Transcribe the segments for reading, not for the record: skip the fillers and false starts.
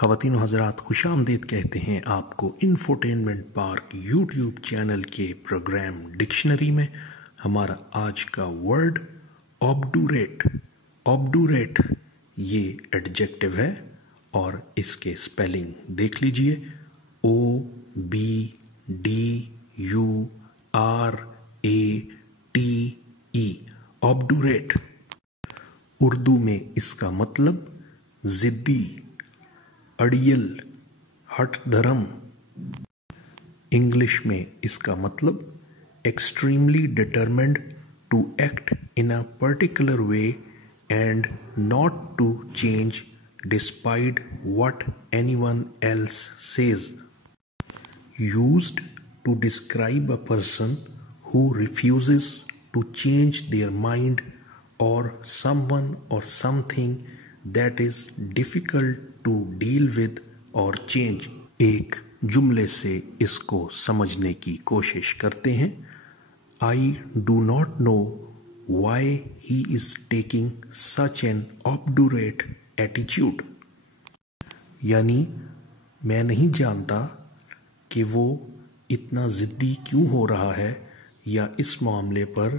خواتین و حضرات خوش آمدید کہتے ہیں آپ کو انفوٹینمنٹ پارک یوٹیوب چینل کے پروگرام ڈکشنری میں۔ ہمارا آج کا ورڈ آبڈوریٹ۔ آبڈوریٹ یہ ایڈجیکٹو ہے اور اس کے سپیلنگ دیکھ لیجئے، OBDURATE۔ آبڈوریٹ اردو میں اس کا مطلب ضدی، اڑیل، ہٹ دھرم۔ انگلش میں اس کا مطلب extremely determined to act in a particular way and not to change despite what anyone else says. Used to describe a person who refuses to change their mind or someone or something that is difficult to deal with or change۔ ایک جملے سے اس کو سمجھنے کی کوشش کرتے ہیں۔ I do not know why he is taking such an obdurate attitude۔ یعنی میں نہیں جانتا کہ وہ اتنا ضدی کیوں ہو رہا ہے یا اس معاملے پر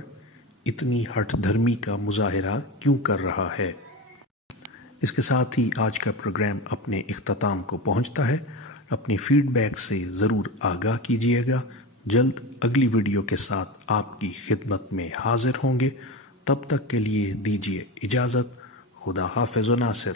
اتنی ہٹ دھرمی کا مظاہرہ کیوں کر رہا ہے۔ اس کے ساتھ ہی آج کا پروگرام اپنے اختتام کو پہنچتا ہے۔ اپنی فیڈ بیک سے ضرور آگاہ کیجیے گا۔ جلد اگلی ویڈیو کے ساتھ آپ کی خدمت میں حاضر ہوں گے۔ تب تک کے لیے دیجیے اجازت۔ خدا حافظ و ناصر۔